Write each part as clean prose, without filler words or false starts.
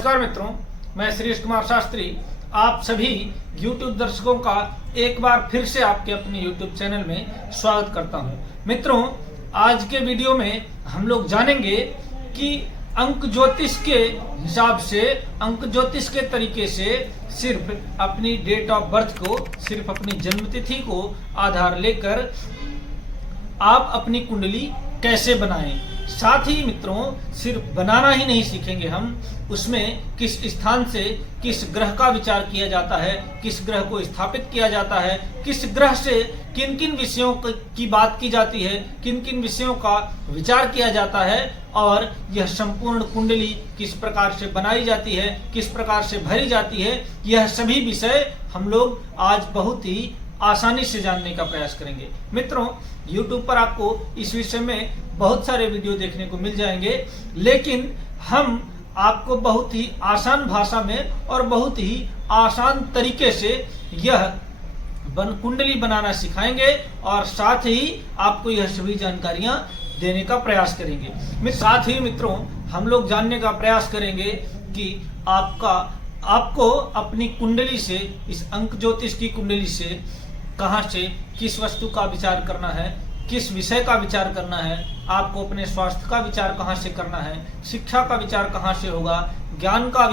नमस्कार मित्रों, मैं श्रीश कुमार शास्त्री आप सभी YouTube दर्शकों का एक बार फिर से आपके अपने YouTube चैनल में स्वागत करता हूं। मित्रों, आज के वीडियो में हम लोग जानेंगे कि अंक ज्योतिष के हिसाब से, अंक ज्योतिष के तरीके से सिर्फ अपनी डेट ऑफ बर्थ को, सिर्फ अपनी जन्मतिथि को आधार लेकर आप अपनी कुंडली कैसे बनाएं। साथ ही मित्रों, सिर्फ बनाना ही नहीं सीखेंगे हम, उसमें किस स्थान से किस ग्रह का विचार किया जाता है, किस ग्रह को स्थापित किया जाता है, किस ग्रह से किन किन विषयों की बात की जाती है, किन किन विषयों का विचार किया जाता है और यह संपूर्ण कुंडली किस प्रकार से बनाई जाती है, किस प्रकार से भरी जाती है, यह सभी विषय हम लोग आज बहुत ही आसानी से जानने का प्रयास करेंगे। मित्रों, YouTube पर आपको इस विषय में बहुत सारे वीडियो देखने को मिल जाएंगे, लेकिन हम आपको बहुत ही आसान भाषा में और बहुत ही आसान तरीके से यह कुंडली बनाना सिखाएंगे और साथ ही आपको यह सभी जानकारियां देने का प्रयास करेंगे। साथ ही मित्रों, हम लोग जानने का प्रयास करेंगे कि आपको अपनी कुंडली से, इस अंक ज्योतिष की कुंडली से कहां से किस वस्तु का विचार करना है, किस विषय का विचार करना है, आपको अपने स्वास्थ्य का विचार कहां से करना है, शिक्षा का विचार कहां से होगा, ज्ञान का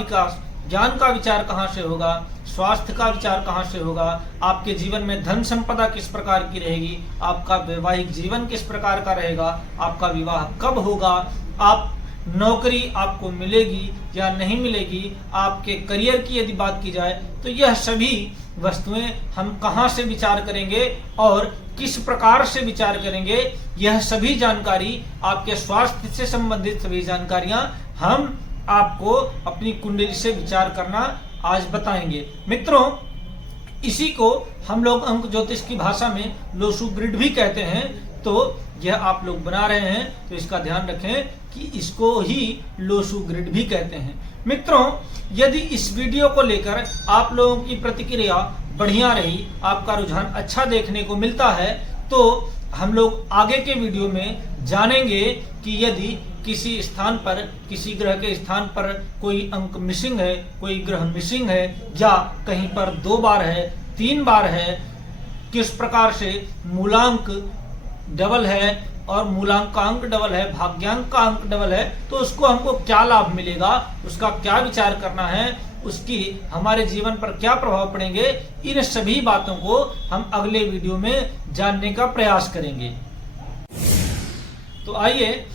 विचार कहां से होगा, स्वास्थ्य का विचार कहां से होगा, आपके जीवन में धन संपदा किस प्रकार की रहेगी, आपका वैवाहिक जीवन किस प्रकार का रहेगा, आपका विवाह कब होगा, आप नौकरी आपको मिलेगी या नहीं मिलेगी, आपके करियर की यदि बात की जाए तो यह सभी वस्तुएं हम कहां से विचार करेंगे और किस प्रकार से विचार करेंगे, यह सभी जानकारी, आपके स्वास्थ्य से संबंधित सभी जानकारियां हम आपको अपनी कुंडली से विचार करना आज बताएंगे। मित्रों, इसी को हम लोग अंक ज्योतिष की भाषा में लोसु ग्रिड भी कहते हैं। तो यह आप लोग बना रहे हैं तो इसका ध्यान रखें कि इसको ही लोसु ग्रिड भी कहते हैं। मित्रों, यदि इस वीडियो को लेकर आप लोगों की प्रतिक्रिया बढ़िया रही, आपका रुझान अच्छा देखने को मिलता है, तो हम लोग आगे के वीडियो में जानेंगे कि यदि किसी स्थान पर, किसी ग्रह के स्थान पर कोई अंक मिसिंग है, कोई ग्रह मिसिंग है या कहीं पर 2 बार है, 3 बार है, किस प्रकार से मूलांक डबल है और मूलांक का अंक डबल है, भाग्यांक का अंक डबल है, तो उसको हमको क्या लाभ मिलेगा, उसका क्या विचार करना है, उसकी हमारे जीवन पर क्या प्रभाव पड़ेंगे, इन सभी बातों को हम अगले वीडियो में जानने का प्रयास करेंगे। तो आइए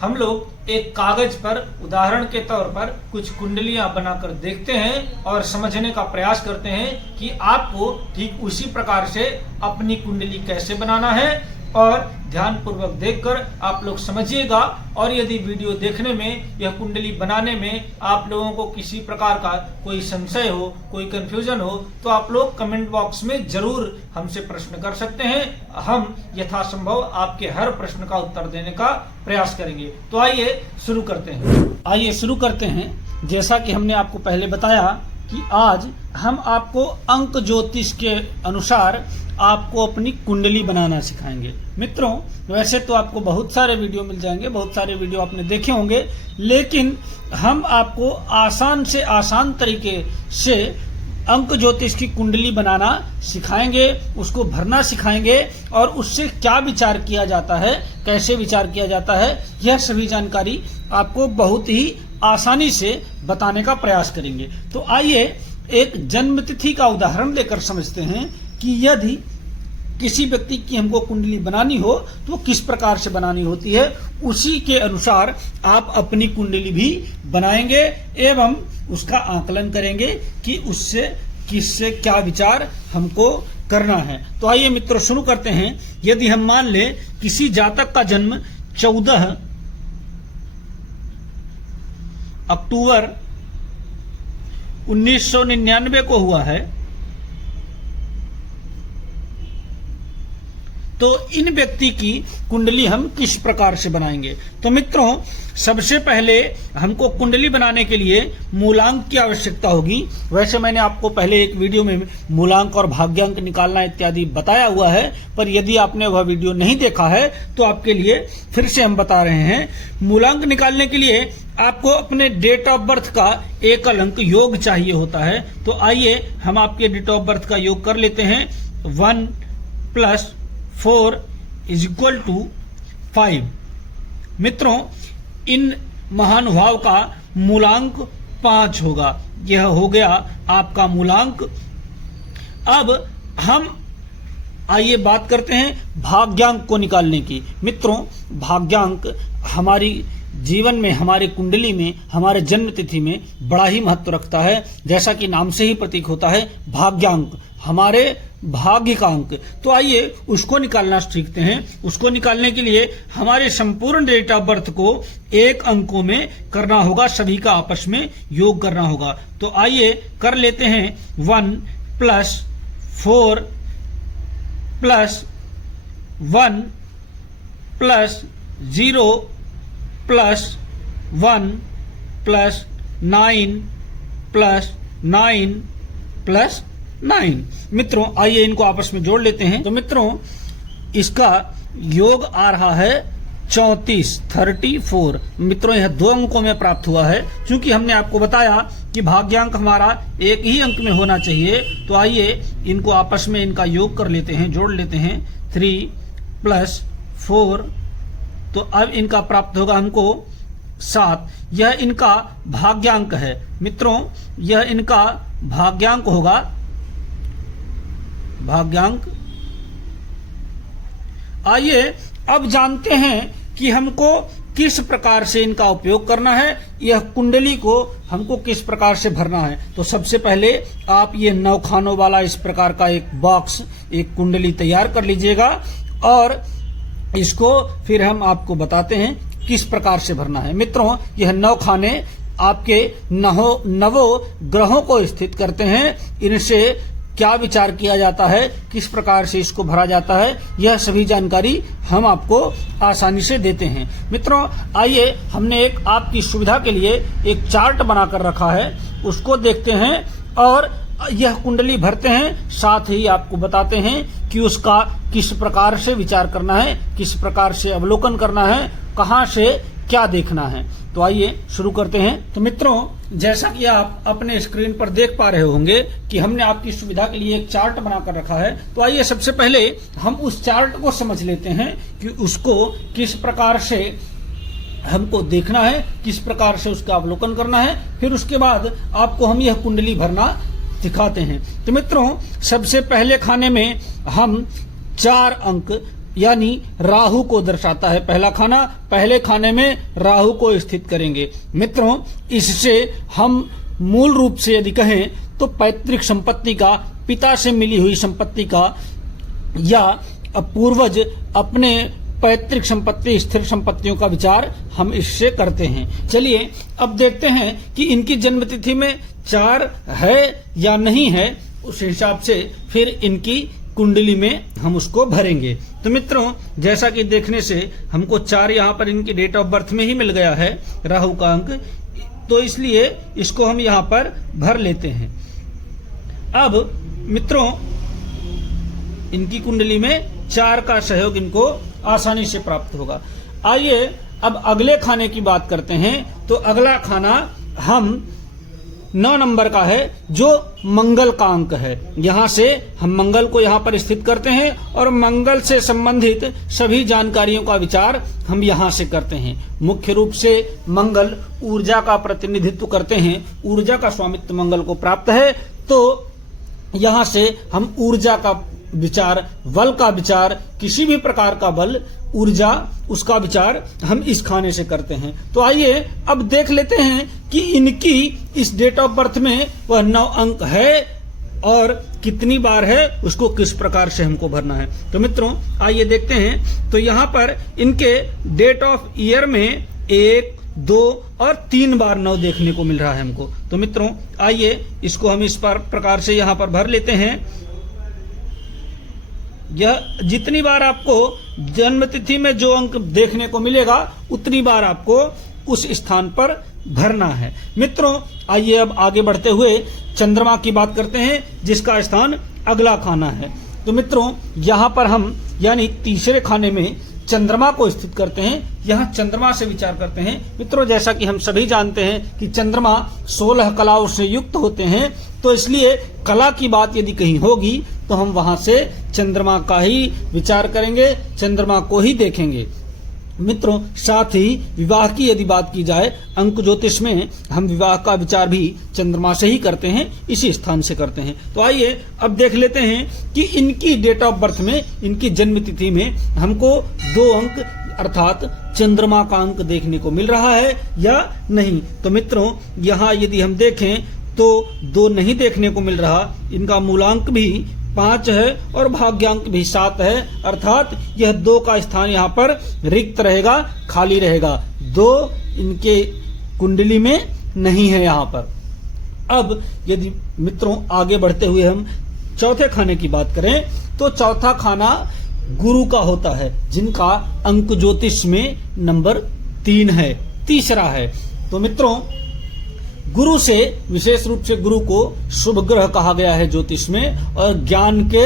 हम लोग एक कागज पर उदाहरण के तौर पर कुछ कुंडलियां बनाकर देखते हैं और समझने का प्रयास करते हैं कि आपको ठीक उसी प्रकार से अपनी कुंडली कैसे बनाना है, और ध्यान पूर्वक देखकर आप लोग समझिएगा। और यदि वीडियो देखने में, यह कुंडली बनाने में आप लोगों को किसी प्रकार का कोई संशय हो, कोई कंफ्यूजन हो, तो आप लोग कमेंट बॉक्स में जरूर हमसे प्रश्न कर सकते हैं। हम यथासंभव आपके हर प्रश्न का उत्तर देने का प्रयास करेंगे। तो आइए शुरू करते हैं। जैसा कि हमने आपको पहले बताया कि आज हम आपको अंक ज्योतिष के अनुसार आपको अपनी कुंडली बनाना सिखाएंगे। मित्रों, वैसे तो आपको बहुत सारे वीडियो मिल जाएंगे, बहुत सारे वीडियो आपने देखे होंगे, लेकिन हम आपको आसान से आसान तरीके से अंक ज्योतिष की कुंडली बनाना सिखाएंगे, उसको भरना सिखाएंगे और उससे क्या विचार किया जाता है, कैसे विचार किया जाता है, यह सभी जानकारी आपको बहुत ही आसानी से बताने का प्रयास करेंगे। तो आइए एक जन्मतिथि का उदाहरण लेकर समझते हैं कि यदि किसी व्यक्ति की हमको कुंडली बनानी हो तो किस प्रकार से बनानी होती है, उसी के अनुसार आप अपनी कुंडली भी बनाएंगे एवं उसका आकलन करेंगे कि उससे किससे क्या विचार हमको करना है। तो आइए मित्रों शुरू करते हैं। यदि हम मान ले किसी जातक का जन्म 14 अक्टूबर 1999 को हुआ है, तो इन व्यक्ति की कुंडली हम किस प्रकार से बनाएंगे। तो मित्रों, सबसे पहले हमको कुंडली बनाने के लिए मूलांक की आवश्यकता होगी। वैसे मैंने आपको पहले एक वीडियो में मूलांक और भाग्यांक निकालना इत्यादि बताया हुआ है, पर यदि आपने वह वीडियो नहीं देखा है तो आपके लिए फिर से हम बता रहे हैं। मूलांक निकालने के लिए आपको अपने डेट ऑफ बर्थ का एकल अंक योग चाहिए होता है। तो आइए हम आपके डेट ऑफ बर्थ का योग कर लेते हैं। 1 + 4 = 5। मित्रों, इन महानुभाव का मूलांक 5 होगा। यह हो गया आपका मूलांक। अब हम आइए बात करते हैं भाग्यांक को निकालने की। मित्रों, भाग्यांक हमारी जीवन में, हमारे कुंडली में, हमारे जन्म तिथि में बड़ा ही महत्व रखता है। जैसा कि नाम से ही प्रतीक होता है, भाग्यांक हमारे भाग्य का अंक। तो आइए उसको निकालना सीखते हैं। उसको निकालने के लिए हमारे संपूर्ण डेट ऑफ बर्थ को एक अंकों में करना होगा, सभी का आपस में योग करना होगा। तो आइए कर लेते हैं। 1 + 4 + 1 + 0 + 1 + 9 + 9 + 9। मित्रों, आइए इनको आपस में जोड़ लेते हैं। तो मित्रों, इसका योग आ रहा है 34। मित्रों, यह 2 अंकों में प्राप्त हुआ है। क्योंकि हमने आपको बताया कि भाग्यांक हमारा एक ही अंक में होना चाहिए। तो आइए इनको आपस में इनका योग कर लेते हैं, जोड़ लेते हैं। 3 + 4, तो अब इनका प्राप्त होगा हमको 7। यह इनका भाग्यांक है। मित्रों, यह इनका भाग्यांक होगा। भाग्यांक। आइए अब जानते हैं कि हमको किस प्रकार से इनका उपयोग करना है, यह कुंडली को हमको किस प्रकार से भरना है। तो सबसे पहले आप ये 9 खानों वाला इस प्रकार का एक बॉक्स, एक कुंडली तैयार कर लीजिएगा और इसको फिर हम आपको बताते हैं किस प्रकार से भरना है। मित्रों, यह 9 खाने आपके नवों ग्रहों को स्थित करते हैं। इनसे क्या विचार किया जाता है, किस प्रकार से इसको भरा जाता है, यह सभी जानकारी हम आपको आसानी से देते हैं। मित्रों, आइए हमने एक आपकी सुविधा के लिए एक चार्ट बनाकर रखा है, उसको देखते हैं और यह कुंडली भरते हैं। साथ ही आपको बताते हैं कि उसका किस प्रकार से विचार करना है, किस प्रकार से अवलोकन करना है, कहां से क्या देखना है। तो आइए शुरू करते हैं। तो मित्रों, जैसा कि आप अपने स्क्रीन पर देख पा रहे होंगे कि हमने आपकी सुविधा के लिए एक चार्ट बनाकर रखा है। तो आइए सबसे पहले हम उस चार्ट को समझ लेते हैं कि उसको किस प्रकार से हमको देखना है, किस प्रकार से उसका अवलोकन करना है। फिर उसके बाद आपको हम यह कुंडली भरना सिखाते हैं। तो मित्रों, सबसे पहले खाने में हम 4 अंक यानी राहु को दर्शाता है। पहला खाना, पहले खाने में राहु को स्थित करेंगे। मित्रों, इससे हम मूल रूप से यदि कहें तो पैतृक संपत्ति का, पिता से मिली हुई संपत्ति का या पूर्वज अपने पैतृक संपत्ति, स्थिर संपत्तियों का विचार हम इससे करते हैं। चलिए अब देखते हैं कि इनकी जन्मतिथि में 4 है या नहीं है। उस हिसाब से फिर इनकी कुंडली में हम उसको भरेंगे। तो मित्रों, जैसा कि देखने से हमको 4 यहाँ पर इनकी डेट ऑफ बर्थ में ही मिल गया है, राहु का अंक, तो इसलिए इसको हम यहाँ पर भर लेते हैं। अब मित्रों, इनकी कुंडली में 4 का सहयोग इनको आसानी से प्राप्त होगा। आइए अब अगले खाने की बात करते हैं। तो अगला खाना हम 9 नंबर का है, जो मंगल का अंक है। यहाँ से हम मंगल को यहाँ पर स्थित करते हैं और मंगल से संबंधित सभी जानकारियों का विचार हम यहाँ से करते हैं। मुख्य रूप से मंगल ऊर्जा का प्रतिनिधित्व करते हैं, ऊर्जा का स्वामित्व मंगल को प्राप्त है। तो यहाँ से हम ऊर्जा का विचार, बल का विचार, किसी भी प्रकार का बल, ऊर्जा, उसका विचार हम इस खाने से करते हैं। तो आइए अब देख लेते हैं कि इनकी इस डेट ऑफ बर्थ में वह 9 अंक है और कितनी बार है, उसको किस प्रकार से हमको भरना है। तो मित्रों, आइए देखते हैं। तो यहाँ पर इनके डेट ऑफ ईयर में 1, 2 और 3 बार 9 देखने को मिल रहा है हमको। तो मित्रों, आइए इसको हम इस प्रकार से यहाँ पर भर लेते हैं। यह जितनी बार आपको जन्म तिथि में जो अंक देखने को मिलेगा उतनी बार आपको उस स्थान पर भरना है। मित्रों, आइए अब आगे बढ़ते हुए चंद्रमा की बात करते हैं, जिसका स्थान अगला खाना है। तो मित्रों, यहाँ पर हम यानी तीसरे खाने में चंद्रमा को स्थित करते हैं। यहाँ चंद्रमा से विचार करते हैं। मित्रों, जैसा कि हम सभी जानते हैं कि चंद्रमा 16 कलाओं से युक्त होते हैं, तो इसलिए कला की बात यदि कहीं होगी तो हम वहां से चंद्रमा का ही विचार करेंगे, चंद्रमा को ही देखेंगे। मित्रों, साथ ही विवाह की यदि बात की जाए, अंक ज्योतिष में हम विवाह का विचार भी चंद्रमा से ही करते हैं, इसी स्थान से करते हैं। तो आइए अब देख लेते हैं कि इनकी डेट ऑफ बर्थ में, इनकी जन्म तिथि में हमको 2 अंक अर्थात चंद्रमा का अंक देखने को मिल रहा है या नहीं। तो मित्रों, यहाँ यदि हम देखें तो 2 नहीं देखने को मिल रहा। इनका मूलांक भी 5 है और भाग्यांक भी 7 है, अर्थात यह 2 का स्थान यहाँ पर रिक्त रहेगा, खाली रहेगा। 2 इनके कुंडली में नहीं है यहाँ पर। अब यदि मित्रों आगे बढ़ते हुए हम चौथे खाने की बात करें, तो चौथा खाना गुरु का होता है, जिनका अंक ज्योतिष में नंबर 3 है, तीसरा है। तो मित्रों, गुरु से विशेष रूप से गुरु को शुभ ग्रह कहा गया है ज्योतिष में, और ज्ञान के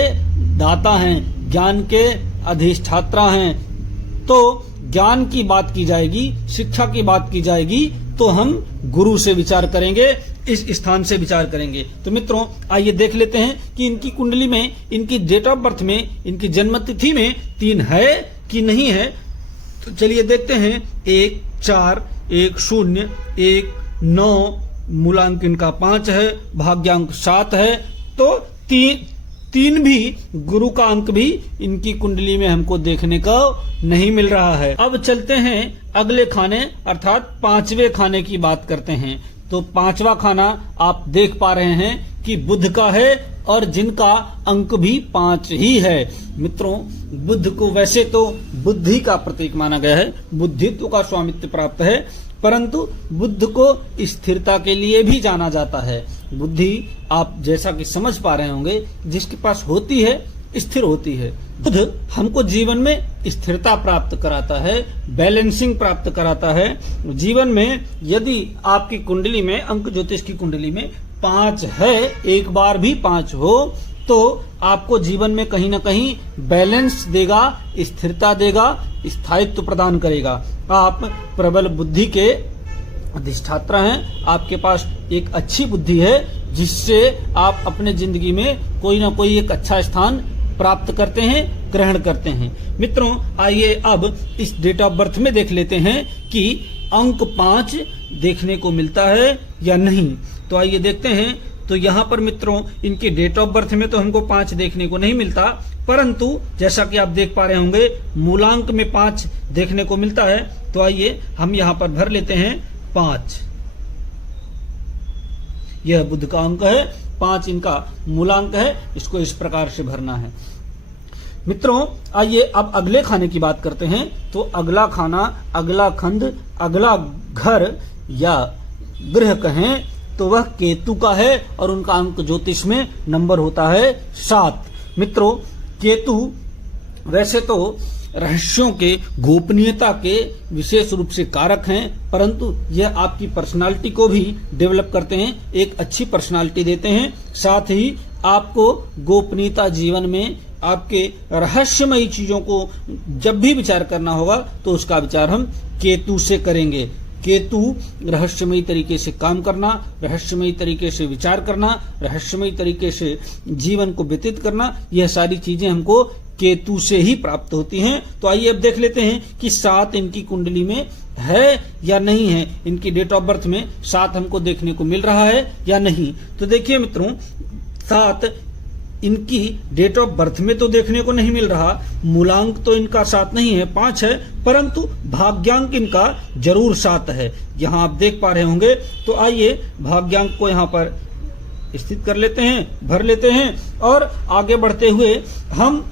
दाता हैं, ज्ञान के अधिष्ठाता हैं। तो ज्ञान की बात की जाएगी, शिक्षा की बात की जाएगी, तो हम गुरु से विचार करेंगे, इस स्थान से विचार करेंगे। तो मित्रों, आइए देख लेते हैं कि इनकी कुंडली में, इनकी डेट ऑफ बर्थ में, इनकी जन्म तिथि में 3 है कि नहीं है। तो चलिए देखते हैं। 1 4 1 0 1 9, मूलांक इनका 5 है, भाग्यांक 7 है। तो 3 भी, गुरु का अंक भी इनकी कुंडली में हमको देखने को नहीं मिल रहा है। अब चलते हैं अगले खाने अर्थात 5वें खाने की बात करते हैं। तो 5वां खाना आप देख पा रहे हैं कि बुध का है, और जिनका अंक भी 5 ही है। मित्रों, बुध को वैसे तो बुद्धि का प्रतीक माना गया है, बुद्धित्व का स्वामित्व प्राप्त है, परंतु बुद्ध को स्थिरता के लिए भी जाना जाता है। बुद्धि आप जैसा कि समझ पा रहे होंगे, जिसके पास होती है स्थिर होती है। बुध हमको जीवन में स्थिरता प्राप्त कराता है, बैलेंसिंग प्राप्त कराता है। जीवन में यदि आपकी कुंडली में, अंक ज्योतिष की कुंडली में 5 है, एक बार भी 5 हो, तो आपको जीवन में कहीं ना कहीं बैलेंस देगा, स्थिरता देगा, स्थायित्व प्रदान करेगा। आप प्रबल बुद्धि के अधिष्ठाता हैं, आपके पास एक अच्छी बुद्धि है, जिससे आप अपने जिंदगी में कोई ना कोई एक अच्छा स्थान प्राप्त करते हैं, ग्रहण करते हैं। मित्रों, आइए अब इस डेट ऑफ बर्थ में देख लेते हैं कि अंक 5 देखने को मिलता है या नहीं। तो आइए देखते हैं। तो यहाँ पर मित्रों, इनकी डेट ऑफ बर्थ में तो हमको 5 देखने को नहीं मिलता, परंतु जैसा कि आप देख पा रहे होंगे मूलांक में 5 देखने को मिलता है। तो आइए हम यहाँ पर भर लेते हैं 5। यह बुध का अंक है, 5 इनका मूलांक है, इसको इस प्रकार से भरना है। मित्रों, आइए अब अगले खाने की बात करते हैं। तो अगला खाना, अगला खंड, अगला घर या गृह कहें तो वह केतु का है, और उनका अंक ज्योतिष में नंबर होता है 7। मित्रों, केतु वैसे तो रहस्यों के, गोपनीयता के विशेष रूप से कारक हैं, परंतु यह आपकी पर्सनालिटी को भी डेवलप करते हैं, एक अच्छी पर्सनालिटी देते हैं। साथ ही आपको गोपनीयता, जीवन में आपके रहस्यमयी चीजों को जब भी विचार करना होगा तो उसका विचार हम केतु से करेंगे। केतु रहस्यमयी तरीके से काम करना, रहस्यमयी तरीके से विचार करना, रहस्यमयी तरीके से जीवन को व्यतीत करना, यह सारी चीजें हमको केतु से ही प्राप्त होती हैं। तो आइए अब देख लेते हैं कि 7 इनकी कुंडली में है या नहीं है। इनकी डेट ऑफ बर्थ में 7 हमको देखने को मिल रहा है या नहीं। तो देखिए मित्रों, 7 इनकी डेट ऑफ बर्थ में तो देखने को नहीं मिल रहा, मूलांक तो इनका 7 नहीं है, 5 है, परंतु भाग्यांक इनका जरूर 7 है। यहाँ आप देख पा रहे होंगे। तो आइए भाग्यांक को यहाँ पर स्थित कर लेते हैं, भर लेते हैं, और आगे बढ़ते हुए हम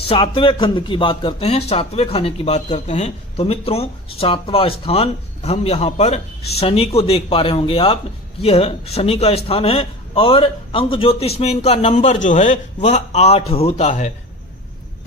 7वें खंड की बात करते हैं, 7वें खाने की बात करते हैं। तो मित्रों, 7वां स्थान हम यहाँ पर शनि को देख पा रहे होंगे आप, यह शनि का स्थान है, और अंक ज्योतिष में इनका नंबर जो है वह 8 होता है।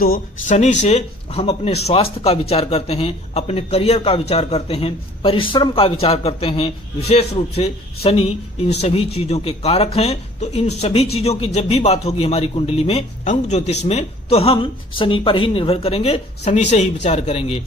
तो शनि से हम अपने स्वास्थ्य का विचार करते हैं, अपने करियर का विचार करते हैं, परिश्रम का विचार करते हैं। विशेष रूप से शनि इन सभी चीजों के कारक हैं। तो इन सभी चीजों की जब भी बात होगी हमारी कुंडली में, अंक ज्योतिष में, तो हम शनि पर ही निर्भर करेंगे, शनि से ही विचार करेंगे।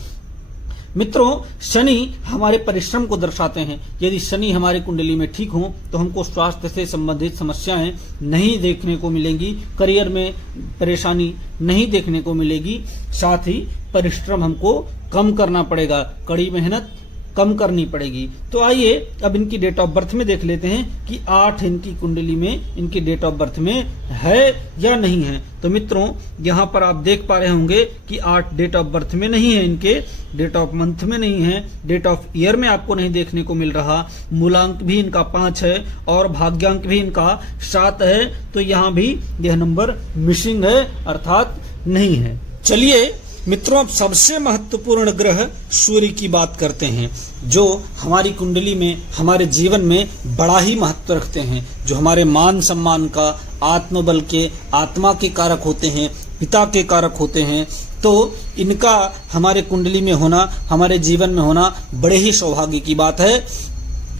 मित्रों, शनि हमारे परिश्रम को दर्शाते हैं। यदि शनि हमारी कुंडली में ठीक हो तो हमको स्वास्थ्य से संबंधित समस्याएं नहीं देखने को मिलेंगी, करियर में परेशानी नहीं देखने को मिलेगी, साथ ही परिश्रम हमको कम करना पड़ेगा, कड़ी मेहनत कम करनी पड़ेगी। तो आइए अब इनकी डेट ऑफ बर्थ में देख लेते हैं कि 8 इनकी कुंडली में, इनकी डेट ऑफ बर्थ में है या नहीं है। तो मित्रों, यहाँ पर आप देख पा रहे होंगे कि 8 डेट ऑफ बर्थ में नहीं है, इनके डेट ऑफ मंथ में नहीं है, डेट ऑफ ईयर में आपको नहीं देखने को मिल रहा। मूलांक भी इनका 5 है और भाग्यांक भी इनका 7 है। तो यहाँ भी यह नंबर मिसिंग है, अर्थात नहीं है। चलिए मित्रों, अब सबसे महत्वपूर्ण ग्रह सूर्य की बात करते हैं, जो हमारी कुंडली में, हमारे जीवन में बड़ा ही महत्व रखते हैं, जो हमारे मान सम्मान का, आत्मबल के, आत्मा के कारक होते हैं, पिता के कारक होते हैं। तो इनका हमारे कुंडली में होना, हमारे जीवन में होना बड़े ही सौभाग्य की बात है।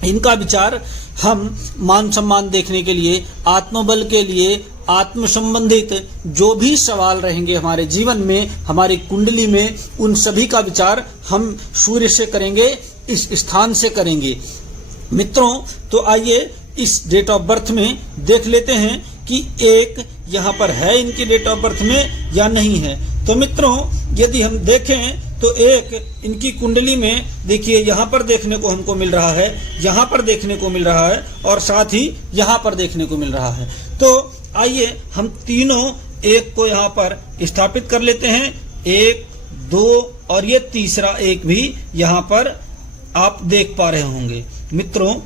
इनका विचार हम मान सम्मान देखने के लिए, आत्मबल के लिए, आत्म संबंधित जो भी सवाल रहेंगे हमारे जीवन में, हमारी कुंडली में, उन सभी का विचार हम सूर्य से करेंगे, इस स्थान से करेंगे। मित्रों, तो आइए इस डेट ऑफ बर्थ में देख लेते हैं कि एक यहाँ पर है इनकी डेट ऑफ बर्थ में या नहीं है। तो मित्रों, यदि हम देखें तो एक इनकी कुंडली में देखिए, यहाँ पर देखने को हमको मिल रहा है, यहाँ पर देखने को मिल रहा है और साथ ही यहाँ पर देखने को मिल रहा है। तो आइए हम तीनों एक को यहाँ पर स्थापित कर लेते हैं, 1, 2 और ये तीसरा एक भी यहाँ पर आप देख पा रहे होंगे। मित्रों,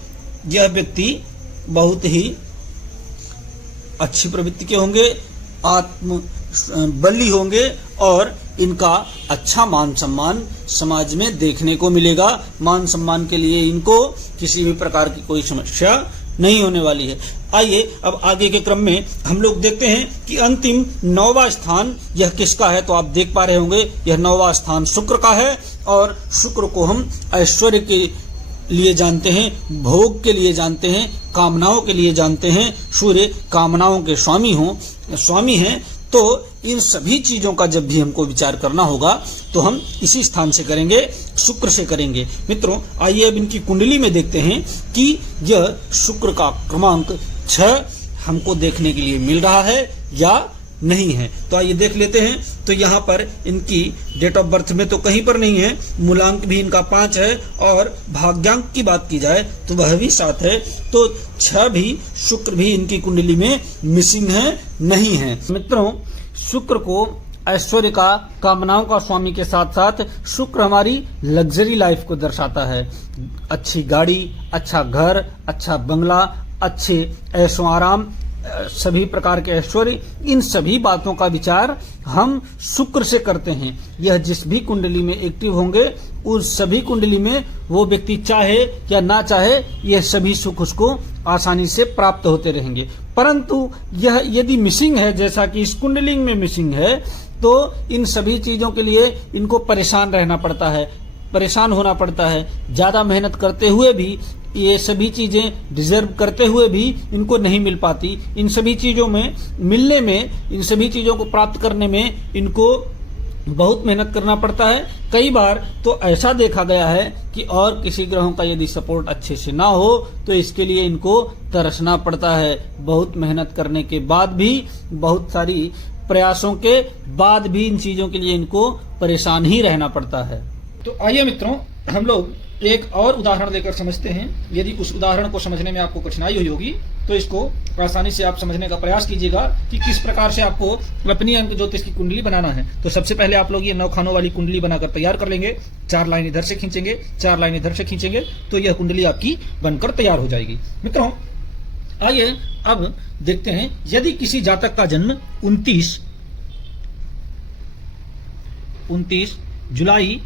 यह व्यक्ति बहुत ही अच्छी प्रवृत्ति के होंगे, आत्म बली होंगे और इनका अच्छा मान सम्मान समाज में देखने को मिलेगा। मान सम्मान के लिए इनको किसी भी प्रकार की कोई समस्या नहीं होने वाली है। आइए अब आगे के क्रम में हम लोग देखते हैं कि अंतिम 9वां स्थान यह किसका है। तो आप देख पा रहे होंगे यह 9वां स्थान शुक्र का है और शुक्र को हम ऐश्वर्य के लिए जानते हैं, भोग के लिए जानते हैं, कामनाओं के लिए जानते हैं। सूर्य कामनाओं के स्वामी हैं। तो इन सभी चीजों का जब भी हमको विचार करना होगा तो हम इसी स्थान से करेंगे, शुक्र से करेंगे। मित्रों, आइए अब इनकी कुंडली में देखते हैं कि यह शुक्र का क्रमांक 6 हमको देखने के लिए मिल रहा है या नहीं है। तो आइए देख लेते हैं। तो यहाँ पर इनकी डेट ऑफ बर्थ में तो कहीं पर नहीं है, मूलांक भी इनका 5 है और भाग्यांक की बात की जाए तो वह भी 7 है। तो 6 भी, शुक्र भी इनकी कुंडली में मिसिंग है, नहीं है। मित्रों, शुक्र को ऐश्वर्य का, कामनाओं का स्वामी के साथ साथ शुक्र हमारी लग्जरी लाइफ को दर्शाता है। अच्छी गाड़ी, अच्छा घर, अच्छा बंगला, अच्छे ऐशो आराम, सभी प्रकार के ऐश्वर्य, इन सभी बातों का विचार हम शुक्र से करते हैं। यह जिस भी कुंडली में एक्टिव होंगे, उस सभी कुंडली में वो व्यक्ति चाहे या ना चाहे, यह सभी सुख उसको आसानी से प्राप्त होते रहेंगे। परंतु यह यदि मिसिंग है, जैसा कि इस कुंडली में मिसिंग है, तो इन सभी चीजों के लिए इनको परेशान रहना पड़ता है, परेशान होना पड़ता है। ज्यादा मेहनत करते हुए भी, ये सभी चीजें डिजर्व करते हुए भी इनको नहीं मिल पाती। इन सभी चीजों में मिलने में, इन सभी चीजों को प्राप्त करने में इनको बहुत मेहनत करना पड़ता है। कई बार तो ऐसा देखा गया है कि और किसी ग्रहों का यदि सपोर्ट अच्छे से ना हो तो इसके लिए इनको तरसना पड़ता है। बहुत मेहनत करने के बाद भी, बहुत सारी प्रयासों के बाद भी इन चीजों के लिए इनको परेशान ही रहना पड़ता है। तो आइए मित्रों, हम लोग एक और उदाहरण लेकर समझते हैं। यदि उस उदाहरण को समझने में आपको कठिनाई हुई होगी तो इसको आसानी से आप समझने का प्रयास कीजिएगा कि किस प्रकार से आपको अपनी अंक ज्योतिष की कुंडली बनाना है। तो सबसे पहले आप लोग ये 9 खानों वाली कुंडली बनाकर तैयार कर लेंगे। 4 लाइन इधर से खींचेंगे, 4 लाइन इधर से खींचेंगे, तो यह कुंडली आपकी बनकर तैयार हो जाएगी। मित्रों, आइए अब देखते हैं, यदि किसी जातक का जन्म 29 जुलाई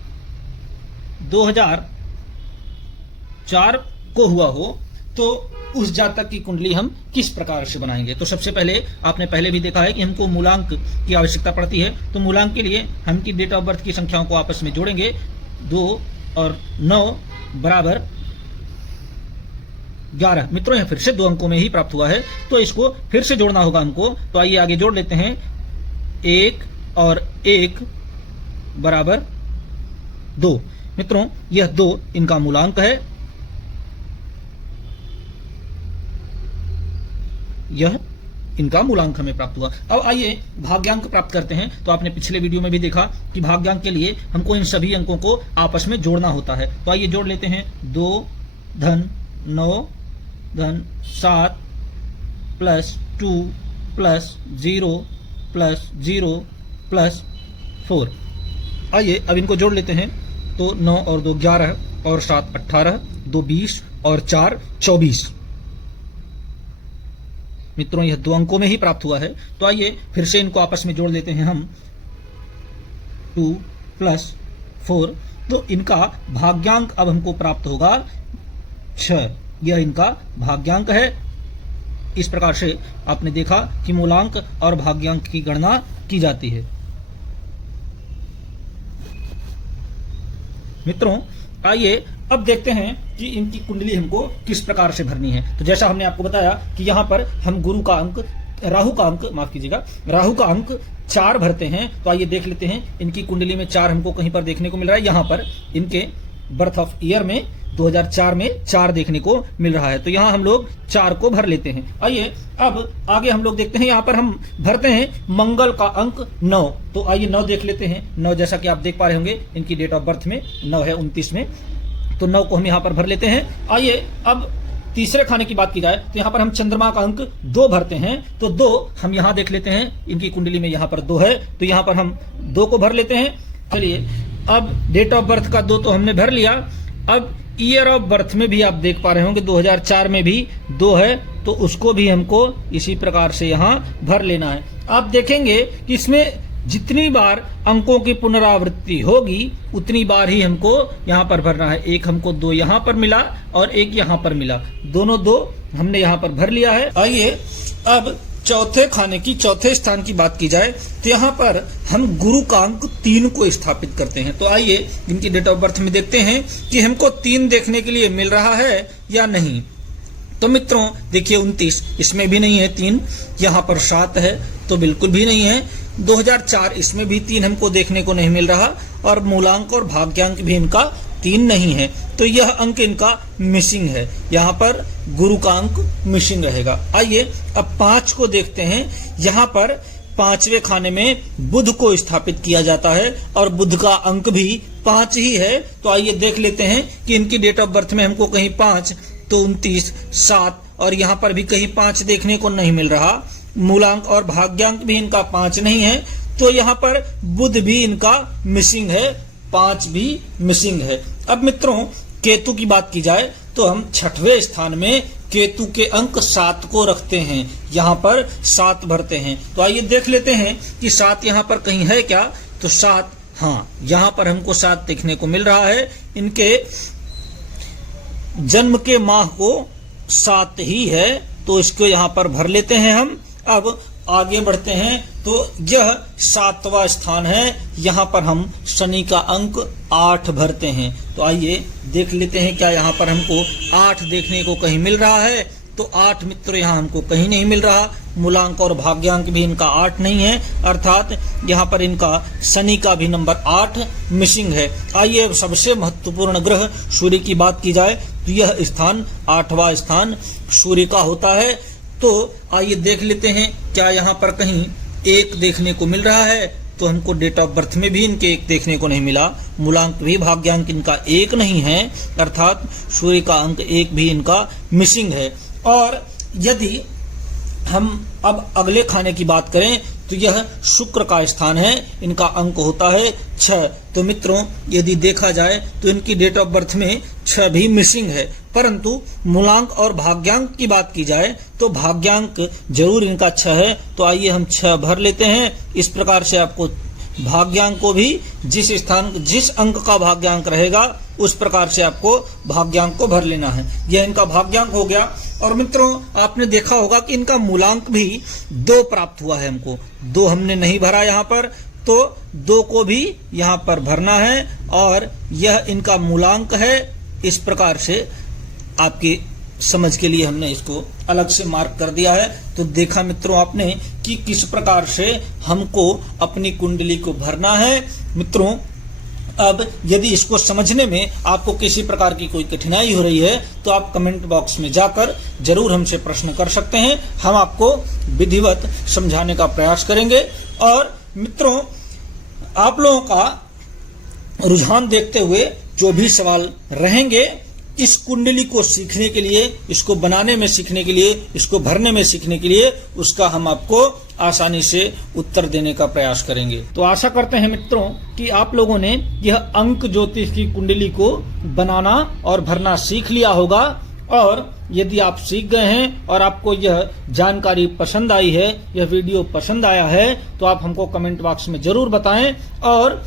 2004 को हुआ हो तो उस जातक की कुंडली हम किस प्रकार से बनाएंगे। तो सबसे पहले आपने पहले भी देखा है कि हमको मूलांक की आवश्यकता पड़ती है। तो मूलांक के लिए हम की डेट ऑफ बर्थ की संख्याओं को आपस में जोड़ेंगे। 2 और 9 बराबर 11। मित्रों यह फिर से 2 अंकों में ही प्राप्त हुआ है, तो इसको फिर से जोड़ना होगा हमको। तो आइए आगे जोड़ लेते हैं। 1 और 1 बराबर 2। मित्रों यह 2 इनका मूलांक है, यह इनका मूलांक हमें प्राप्त हुआ। अब आइए भाग्यांक प्राप्त करते हैं। तो आपने पिछले वीडियो में भी देखा कि भाग्यांक के लिए हमको इन सभी अंकों को आपस में जोड़ना होता है। तो आइए जोड़ लेते हैं। 2 धन 9 धन 7 प्लस 2 प्लस 0 प्लस 0 प्लस 4। आइए अब इनको जोड़ लेते हैं। तो 9 और 2 11 और 7 18, 2 20 और 4 24। मित्रों यह 2 अंकों में ही प्राप्त हुआ है। तो आइए फिर से इनको आपस में जोड़ लेते हैं हम। 2 प्लस 4। तो इनका भाग्यांक अब हमको प्राप्त होगा 6। यह इनका भाग्यांक है। इस प्रकार से आपने देखा कि मूलांक और भाग्यांक की गणना की जाती है। मित्रों आइए अब देखते हैं कि इनकी कुंडली हमको किस प्रकार से भरनी है। तो जैसा हमने आपको बताया कि यहाँ पर हम गुरु का अंक, राहु का अंक, माफ कीजिएगा, राहु का अंक 4 भरते हैं। तो आइए देख लेते हैं। इनकी कुंडली में 4 हमको कहीं पर देखने को मिल रहा है। यहाँ पर इनके बर्थ ऑफ ईयर में 2004 में 4 देखने को मिल रहा है। तो यहाँ हम लोग 4 को भर लेते हैं। आइए अब आगे हम लोग देखते हैं। यहाँ पर हम भरते हैं मंगल का अंक 9। तो आइए 9 देख लेते हैं। 9 जैसा कि आप देख पा रहे होंगे इनकी डेट ऑफ बर्थ में 9 है 29 में। तो 9 को हम यहाँ पर भर लेते हैं। आइए अब तीसरे खाने की बात की जाए तो यहाँ पर हम चंद्रमा का अंक 2 भरते हैं। तो 2 हम यहाँ देख लेते हैं। इनकी कुंडली में यहाँ पर 2 है, तो यहाँ पर हम 2 को भर लेते हैं। चलिए अब डेट ऑफ बर्थ का 2 तो हमने भर लिया। अब ईयर ऑफ बर्थ में भी आप देख पा रहे होंगे 2004 में भी 2 है, तो उसको भी हमको इसी प्रकार से यहाँ भर लेना है। आप देखेंगे कि इसमें जितनी बार अंकों की पुनरावृत्ति होगी उतनी बार ही हमको यहाँ पर भरना है। एक हमको 2 यहाँ पर मिला और एक यहाँ पर मिला, दोनों 2 हमने यहाँ पर भर लिया है। आइए अब चौथे खाने की, चौथे स्थान की बात की जाए तो यहाँ पर हम गुरु का अंक 3 को स्थापित करते हैं। तो आइए इनकी डेट ऑफ बर्थ में देखते हैं कि हमको 3 देखने के लिए मिल रहा है या नहीं। तो मित्रों देखिए 29 इसमें भी नहीं है 3, यहाँ पर 7 है तो बिल्कुल भी नहीं है। 2004 इसमें भी 3 हमको देखने को नहीं मिल रहा, और मूलांक और भाग्यांक भी इनका 3 नहीं है। तो यह अंक इनका मिसिंग है, यहाँ पर गुरु का अंक मिसिंग रहेगा। आइए अब 5 को देखते हैं। यहाँ पर 5वें खाने में बुध को स्थापित किया जाता है और बुध का अंक भी 5 ही है। तो आइए देख लेते हैं कि इनकी डेट ऑफ बर्थ में हमको कहीं 5, तो 29, 7 और यहाँ पर भी कहीं 5 देखने को नहीं मिल रहा। मूलांक और भाग्यांक भी इनका 5 नहीं है, तो यहाँ पर बुध भी इनका मिसिंग है, 5 भी मिसिंग है। अब मित्रों केतु की बात की जाए तो हम 6वें स्थान में केतु के अंक 7 को रखते हैं, यहाँ पर 7 भरते हैं। तो आइए देख लेते हैं कि 7 यहाँ पर कहीं है क्या। तो 7, हाँ यहाँ पर हमको 7 देखने को मिल रहा है। इनके जन्म के माह को 7 ही है, तो इसको यहाँ पर भर लेते हैं हम। अब आगे बढ़ते हैं तो यह 7वां स्थान है, यहाँ पर हम शनि का अंक 8 भरते हैं। तो आइए देख लेते हैं क्या यहाँ पर हमको 8 देखने को कहीं मिल रहा है। तो 8 मित्र यहाँ हमको कहीं नहीं मिल रहा। मूलांक और भाग्यांक भी इनका 8 नहीं है, अर्थात यहाँ पर इनका शनि का भी नंबर 8 मिसिंग है। आइए सबसे महत्वपूर्ण ग्रह सूर्य की बात की जाए तो यह स्थान 8वां स्थान सूर्य का होता है। तो आइए देख लेते हैं क्या यहाँ पर कहीं 1 देखने को मिल रहा है। तो हमको डेट ऑफ बर्थ में भी इनके 1 देखने को नहीं मिला। मूलांक भी भाग्यांक इनका 1 नहीं है, अर्थात सूर्य का अंक 1 भी इनका मिसिंग है। और यदि हम अब अगले खाने की बात करें तो यह शुक्र का स्थान है, इनका अंक होता है 6। तो मित्रों यदि देखा जाए तो इनकी डेट ऑफ बर्थ में 6 भी मिसिंग है, परंतु मूलांक और भाग्यांक की बात की जाए तो भाग्यांक जरूर इनका 6 है। तो आइए हम 6 भर लेते हैं। इस प्रकार से आपको भाग्यांक को भी जिस अंक का भाग्यांक रहेगा उस प्रकार से आपको भाग्यांक को भर लेना है। यह इनका भाग्यांक हो गया। और मित्रों, आपने देखा होगा कि इनका मूलांक भी 2 प्राप्त हुआ है हमको। 2 हमने नहीं भरा यहाँ पर, तो 2 को भी यहाँ पर भरना है और यह इनका मूलांक है। इस प्रकार से आपकी समझ के लिए हमने इसको अलग से मार्क कर दिया है। तो देखा मित्रों आपने कि किस प्रकार से हमको अपनी कुंडली को भरना है। मित्रों, अब यदि इसको समझने में आपको किसी प्रकार की कोई कठिनाई हो रही है तो आप कमेंट बॉक्स में जाकर जरूर हमसे प्रश्न कर सकते हैं। हम आपको विधिवत समझाने का प्रयास करेंगे। और मित्रों, आप लोगों का रुझान देखते हुए जो भी सवाल रहेंगे, इस कुंडली को सीखने के लिए, इसको बनाने में सीखने के लिए, इसको भरने में सीखने के लिए, उसका हम आपको आसानी से उत्तर देने का प्रयास करेंगे। तो आशा करते हैं मित्रों कि आप लोगों ने यह अंक ज्योतिष की कुंडली को बनाना और भरना सीख लिया होगा। और यदि आप सीख गए हैं और आपको यह जानकारी पसंद आई है, यह वीडियो पसंद आया है, तो आप हमको कमेंट बॉक्स में जरूर बताएं। और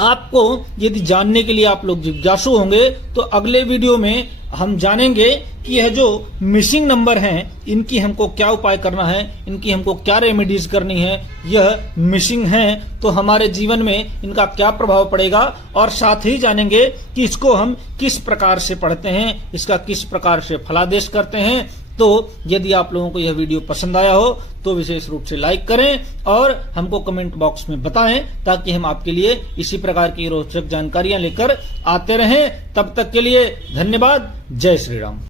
आपको यदि जानने के लिए आप लोग जिज्ञासु होंगे तो अगले वीडियो में हम जानेंगे कि यह जो मिसिंग नंबर हैं, इनकी हमको क्या उपाय करना है, इनकी हमको क्या रेमेडीज करनी है। यह मिसिंग हैं तो हमारे जीवन में इनका क्या प्रभाव पड़ेगा, और साथ ही जानेंगे कि इसको हम किस प्रकार से पढ़ते हैं, इसका किस प्रकार से फलादेश करते हैं। तो यदि आप लोगों को यह वीडियो पसंद आया हो तो विशेष रूप से लाइक करें और हमको कमेंट बॉक्स में बताएं, ताकि हम आपके लिए इसी प्रकार की रोचक जानकारियां लेकर आते रहें। तब तक के लिए धन्यवाद। जय श्री राम।